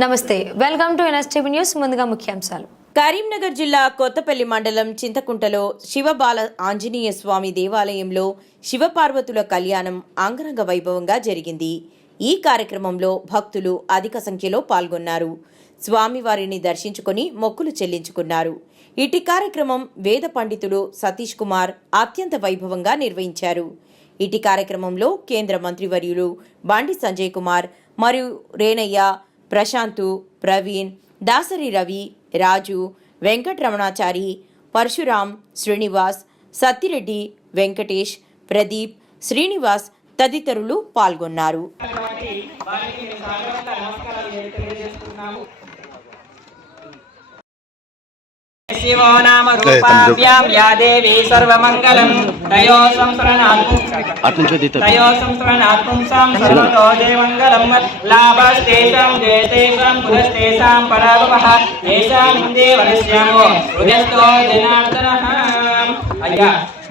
నమస్తే welcome to NSTV news. ముందుగా ముఖ్యాంశాలు. కరీంనగర్ జిల్లా కొత్తపల్లి మండలం చింతకుంటలో శివబాల ఆంజనేయ స్వామి దేవాలయంలో శివపార్వతుల కళ్యాణం అంగరంగ వైభవంగా జరిగింది. ఈ కార్యక్రమంలో భక్తులు అధిక సంఖ్యలో పాల్గొన్నారు. స్వామివారిని దర్శించుకొని మొక్కులు చెల్లించుకున్నారు. ఇటు కార్యక్రమం వేద పండితుడు సతీష్ కుమార్ అత్యంత వైభవంగా నిర్వహించారు. ఇటు కార్యక్రమంలో కేంద్ర మంత్రివర్యులు బండి సంజయ్ కుమార్ మరియు రేణయ్య ప్రశాంతు ప్రవీణ్ దాసరి రవి రాజు వెంకటరమణాచారి పరశురాం శ్రీనివాస్ సత్తిరెడ్డి వెంకటేష్ ప్రదీప్ శ్రీనివాస్ తదితరులు పాల్గొన్నారు. కాబట్టి వారికి మేము సాగరంగా నమస్కారాలు తెలియజేస్తున్నాము శివో నామ రూపాభ్యాం యా దేవి సర్వమంగళం తయో సంస్మరణాత్ తయో సంస్మరణాత్ పుంసాం సర్వతో దేవంగళం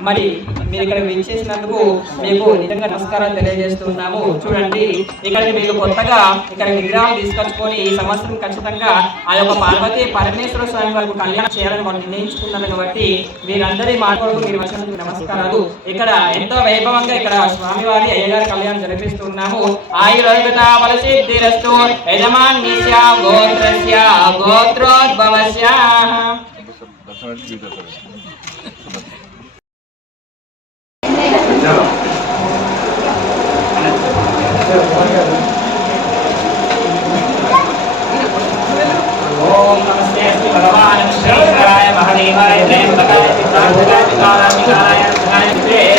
మరి మీరు ఇక్కడ విచ్చేసినందుకు మీకు నిజంగా నమస్కారాలు తెలియజేస్తున్నాము. చూడండి ఇక్కడ మీరు కొత్తగా ఇక్కడ విగ్రహం తీసుకొచ్చుకొని ఈ సంవత్సరం ఖచ్చితంగా ఆ యొక్క పార్వతి పరమేశ్వర స్వామి వారికి కళ్యాణం చేయాలని వాళ్ళు నిర్ణయించుకున్నారు కాబట్టి వీరందరి మాట్లాడుకు మీరు వచ్చినందుకు నమస్కారాలు. ఇక్కడ ఎంతో వైభవంగా ఇక్కడ స్వామివారి అయ్యగారి కళ్యాణం జరిపిస్తున్నాము. ఆయుర్వేదాలసిద్ధిరస్తు యజమాన్యస్య గోత్రస్య గోత్రోద్భవస్య. शिवाय त्र्यंबकाय विक्रांतकाय विकारामिकाराय विघ्नाय विद्रे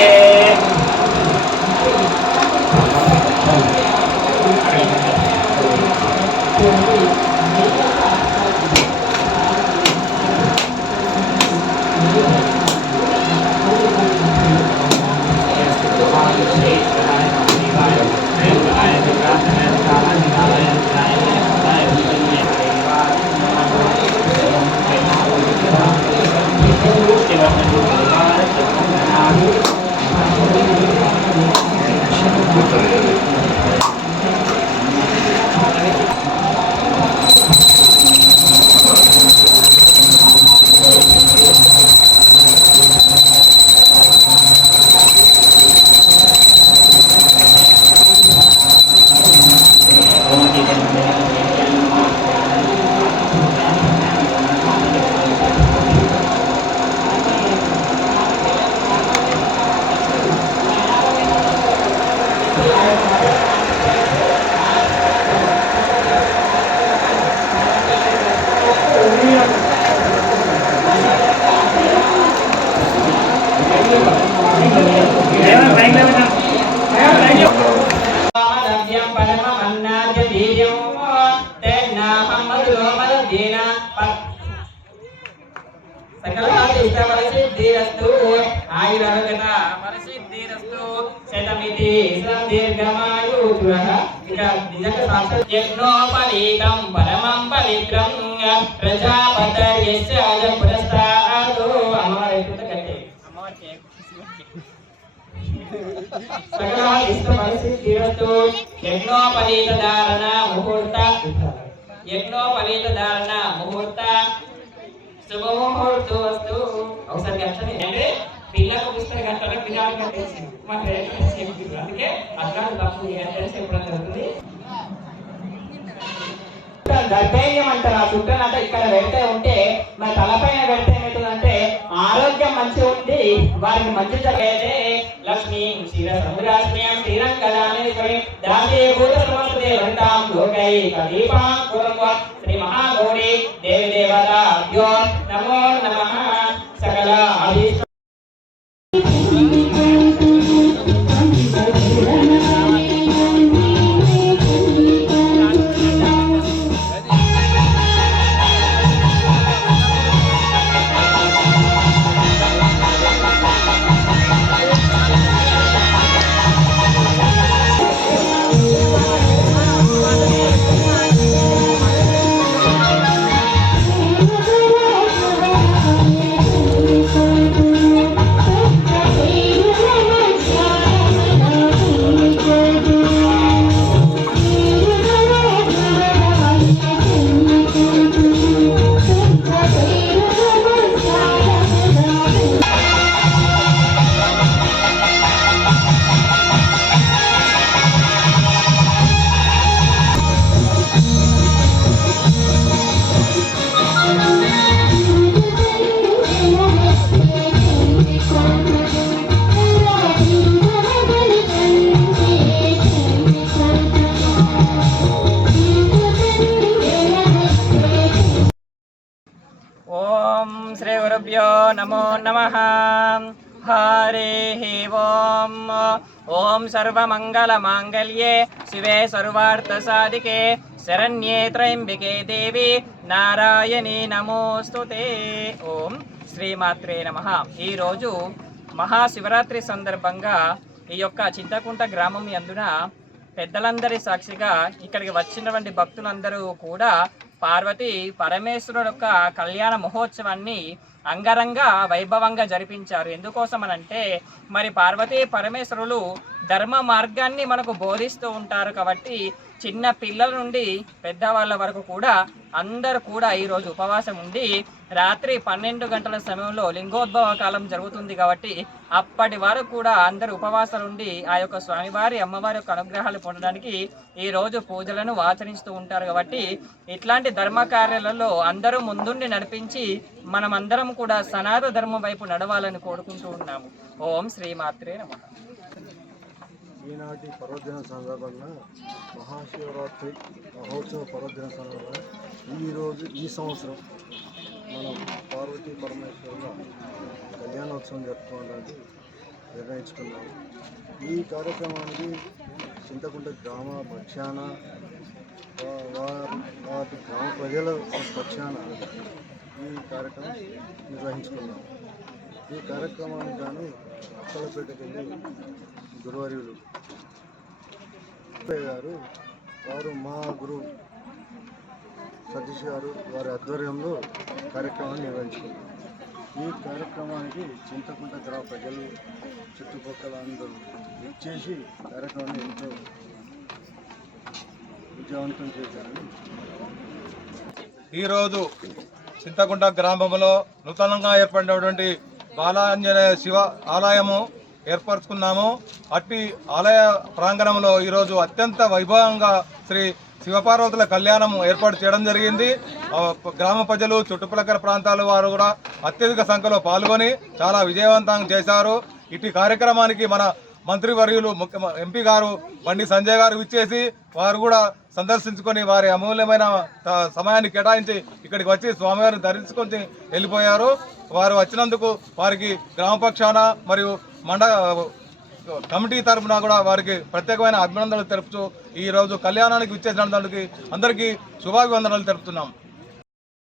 మదవ్యేన ప- సకలాదిష్టమరసిద్ధిరస్తు మరసిద్ధిరస్తు శతమితి ఇక సాక్షాత్ పరమం పవిత్రం అమ్మవారి కట్టే సకల ఇష్ట ధారణ ముహూర్త ధారణ ముహూర్త శుభముహూర్తం వస్తు ఒకసారి గంటనే అంటే పిల్లకు పుస్తకం గంటలో పిల్లలు కట్టేసి మా పేరెంట్స్ చెప్పారు అందుకే అట్లాంటి తప్పు ఏంటంటే చెప్పడం జరుగుతుంది. దర్భేయం అంటారు. ఆ అంటే ఇక్కడ పెడితే ఉంటే మన తలపైన పెడితే ఏమవుతుందంటే ఆరోగ్యం మంచిగా ఉండి వారికి మంచి జరిగేదే లక్ష్మీ క్షీర సముద్రాశ్రయం శ్రీరంగదాని దాసే భూత సమస్తే భంటాం లోకై కదీపాం కుర్వ శ్రీ మహాగౌరీ దేవి దేవతాభ్యో నమో నమ హరి ఓం ఓం సర్వమంగళమాంగళ్యే శివే సర్వార్థసాధికే శరణ్యే త్రయంబికే దేవి నారాయణి నమోస్తుతే ఓం శ్రీమాత్రే నమః ఈరోజు మహాశివరాత్రి సందర్భంగా ఈ యొక్క చింతకుంట గ్రామం యందున పెద్దలందరి సాక్షిగా ఇక్కడికి వచ్చినటువంటి భక్తులందరూ కూడా పార్వతి పరమేశ్వరుడు యొక్క కళ్యాణ మహోత్సవాన్ని అంగరంగ వైభవంగా జరిపించారు. ఎందుకోసమనంటే మరి పార్వతీ పరమేశ్వరులు ధర్మ మార్గాన్ని మనకు బోధిస్తూ ఉంటారు కాబట్టి చిన్న పిల్లల నుండి పెద్దవాళ్ళ వరకు కూడా అందరూ కూడా ఈరోజు ఉపవాసం ఉండి రాత్రి పన్నెండు గంటల సమయంలో లింగోద్భవ కాలం జరుగుతుంది కాబట్టి అప్పటి వరకు కూడా అందరూ ఉపవాసాలు ఉండి ఆ యొక్క స్వామివారి అమ్మవారి యొక్క అనుగ్రహాలు పొందడానికి ఈరోజు పూజలను ఆచరిస్తూ ఉంటారు కాబట్టి ఇట్లాంటి ధర్మ కార్యాలలో అందరూ ముందుండి నడిపించి మనమందరం కూడా సనాతన ధర్మం వైపు నడవాలని కోరుకుంటూ ఉన్నాము. ఓం శ్రీమాత్రే నమ. ఈనాటి పర్వదిన సందర్భంగా మహాశివరాత్రి మహోత్సవ పర్వదిన సందర్భంగా ఈరోజు ఈ సంవత్సరం మనం పార్వతీ పరమేశ్వరుల కళ్యాణోత్సవం జరుపుకోవడానికి నిర్ణయించుకున్నాము. ఈ కార్యక్రమానికి చింతకుంట గ్రామ పక్షాన వారి వాటి గ్రామ ప్రజల పక్షాన ఈ కార్యక్రమం నిర్వహించుకున్నాము. ఈ కార్యక్రమానికి గాను అక్కలపేటకి వెళ్ళి గురువర్యులు. గారు వారు మా గురువు సతీష్ గారు వారి ఆధ్వర్యంలో కార్యక్రమాన్ని నిర్వహించుకున్నారు. ఈ కార్యక్రమానికి చింతకుంట గ్రామ ప్రజలు చుట్టుపక్కల అందరూ ఇచ్చేసి కార్యక్రమాన్ని ఎంతో విజయవంతం చేశారని ఈరోజు చింతకుంట గ్రామంలో నూతనంగా ఏర్పడినటువంటి బాలాంజనేయ శివ ఆలయము ఏర్పరచుకున్నాము. అట్టి ఆలయ ప్రాంగణంలో ఈరోజు అత్యంత వైభవంగా శ్రీ శివపార్వతుల కళ్యాణం ఏర్పాటు చేయడం జరిగింది. గ్రామ ప్రజలు చుట్టుపక్కల ప్రాంతాల వారు కూడా అత్యధిక సంఖ్యలో పాల్గొని చాలా విజయవంతం చేశారు. ఇటు కార్యక్రమానికి మన మంత్రివర్యులు ముఖ్య ఎంపీ గారు బండి సంజయ్ గారు ఇచ్చేసి వారు కూడా సందర్శించుకొని వారి అమూల్యమైన సమయాన్ని కేటాయించి ఇక్కడికి వచ్చి స్వామివారిని దర్శించుకొని వెళ్ళిపోయారు. వారు వచ్చినందుకు వారికి గ్రామ పక్షాన మరియు మండ కమిటీ తరఫున కూడా వారికి ప్రత్యేకమైన అభినందనలు తెలుపుతూ ఈ రోజు కళ్యాణానికి విచ్చేసినందుకు అందరికీ శుభాభివందనలు తెలుపుతున్నాం.